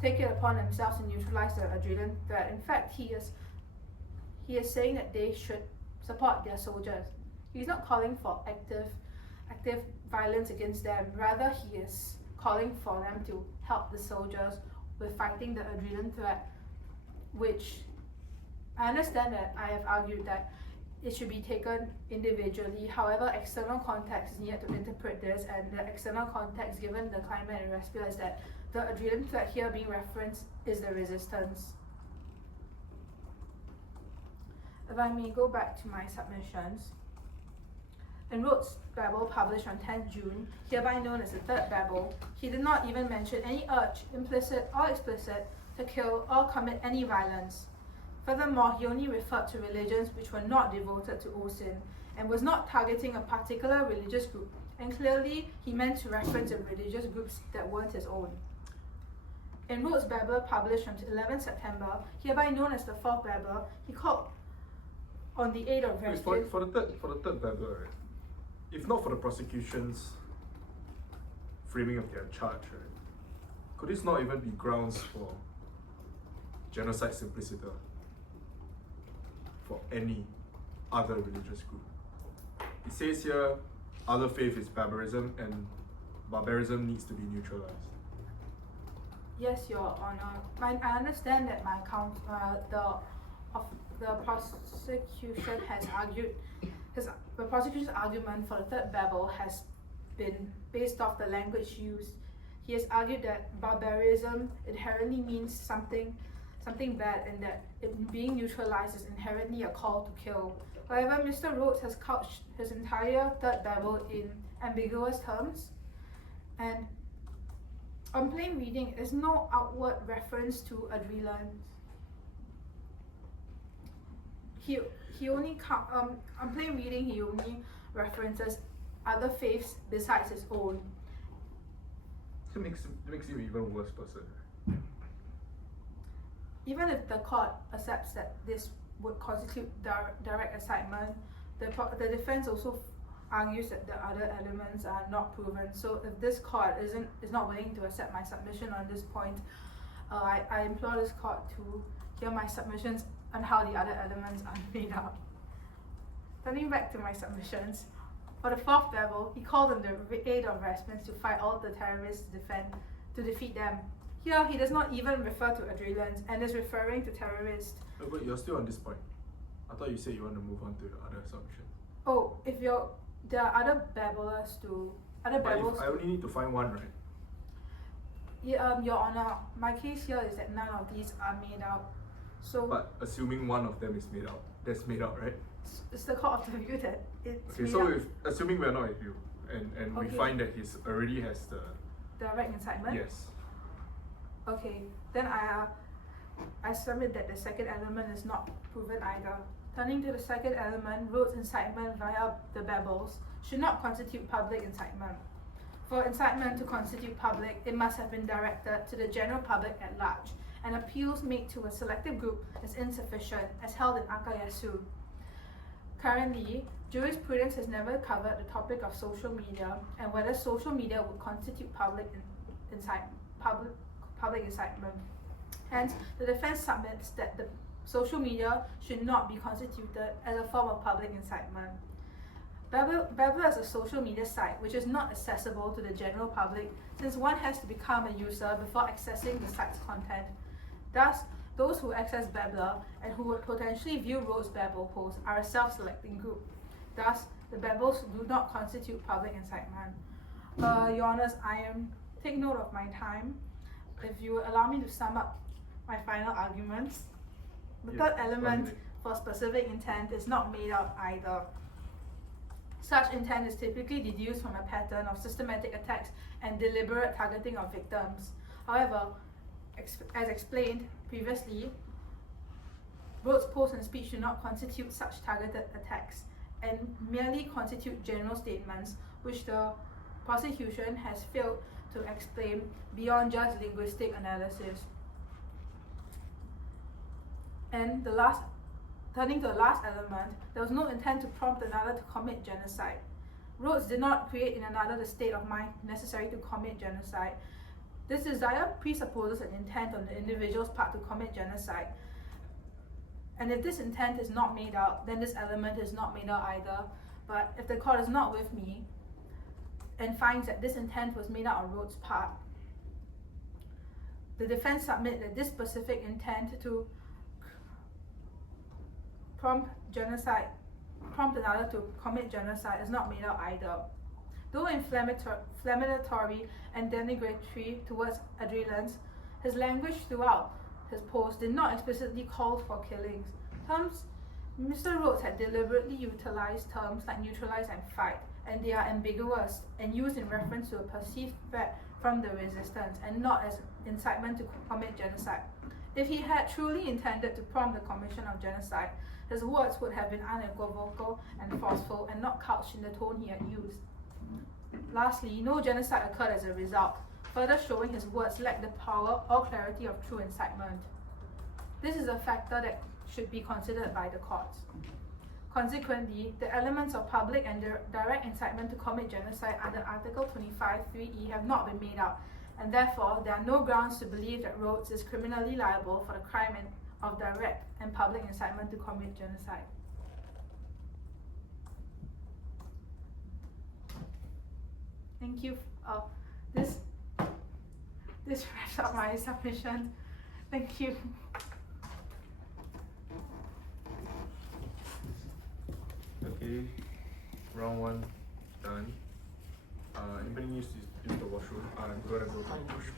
take it upon themselves to neutralize the adrenaline threat. In fact, he is he is saying that they should support their soldiers. He's not calling for active violence against them. Rather, he is calling for them to help the soldiers with fighting the adrenaline threat, which I understand that I have argued that it should be taken individually. However, external context is needed to interpret this, and the external context given the climate and rescue is that the adrenaline threat here being referenced is the resistance. If I may go back to my submissions. In Rhodes' Babel published on 10th June, hereby known as the third Babel, he did not even mention any urge, implicit or explicit, to kill or commit any violence. Furthermore, he only referred to religions which were not devoted to Osin and was not targeting a particular religious group, and clearly he meant to reference the religious groups that weren't his own. In Rhodes' Babel published on 11 September, hereby known as the fourth Babel, he called on the aid of rescue. For the third Babel, right? If not for the prosecution's framing of their charge, right, could this not even be grounds for genocide simpliciter for any other religious group? It says here, other faith is barbarism, and barbarism needs to be neutralized. Yes, Your Honor. I understand that the prosecution has argued. The prosecution's argument for the third Babel has been based off the language used. He has argued that barbarism inherently means something bad, and that it being neutralized is inherently a call to kill. However, Mr. Rhodes has couched his entire third Babel in ambiguous terms, and on plain reading is no outward reference to adrenaline. He only on plain reading he only references other faiths besides his own. It makes him an even worse person. Even if the court accepts that this would constitute direct incitement, the defense also argues that the other elements are not proven. So if this court is not willing to accept my submission on this point, I implore this court to hear my submissions on how the other elements are made up. Turning back to my submissions, for the fourth Babel, he called on the aid of Rasmus to fight all the terrorists to defeat them. Here, he does not even refer to adrenalians and is referring to terrorists. But you're still on this point. I thought you said you want to move on to the other submission. Oh, there are other babblers to other But babbles. if I only need to find one, right? Yeah, Your Honor, my case here is that none of these are made out. So But assuming one of them is made out, that's made out, right? it's the court of the view that it's Okay, made so out. if assuming we're not with you, and we Okay. find that he's already has the Direct incitement. yes. Okay, then I submit that the second element is not proven either. Turning to the second element, Rhodes' incitement via the babbles should not constitute public incitement. For incitement to constitute public, it must have been directed to the general public at large, and appeals made to a selective group is insufficient, as held in Akayasu. Currently, jurisprudence has never covered the topic of social media and whether social media would constitute public incitement. Hence, the defense submits that the social media should not be constituted as a form of public incitement. Babel is a social media site which is not accessible to the general public, since one has to become a user before accessing the site's content. Thus, those who access Babbler and who would potentially view Rhodes' Babel posts are a self-selecting group. Thus, the Babels do not constitute public incitement. Your Honours, take note of my time. If you would allow me to sum up my final arguments. The Yes, third 1 element minute. for specific intent is not made out either. Such intent is typically deduced from a pattern of systematic attacks and deliberate targeting of victims. However, as explained previously, Rhodes' posts and speech do not constitute such targeted attacks and merely constitute general statements which the prosecution has failed to explain beyond just linguistic analysis. And turning to the last element, there was no intent to prompt another to commit genocide. Rhodes did not create in another the state of mind necessary to commit genocide. This desire presupposes an intent on the individual's part to commit genocide. And if this intent is not made out, then this element is not made out either. But if the court is not with me and finds that this intent was made out on Rhodes' part, the defense submit that this specific intent to prompt another to commit genocide is not made out either. Though inflammatory and denigratory towards Adrians, his language throughout his post did not explicitly call for killings. Mr. Rhodes had deliberately utilized terms like neutralize and fight, and they are ambiguous and used in reference to a perceived threat from the resistance and not as incitement to commit genocide. If he had truly intended to prompt the commission of genocide, his words would have been unequivocal and forceful and not couched in the tone he had used. Lastly, no genocide occurred as a result, further showing his words lacked the power or clarity of true incitement. This is a factor that should be considered by the courts. Consequently, the elements of public and direct incitement to commit genocide under Article 25(3)(e) have not been made out, and therefore there are no grounds to believe that Rhodes is criminally liable for the crime of direct and public incitement to commit genocide. Thank you. This wraps up my submission. Thank you. Okay, round one done. Anybody needs to use the washroom? I'm gonna go to the washroom.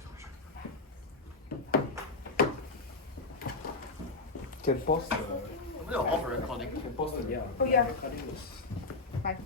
Can pause the. I'm gonna off a recording. Can pause the. Yeah. Oh, yeah. Recording is Bye.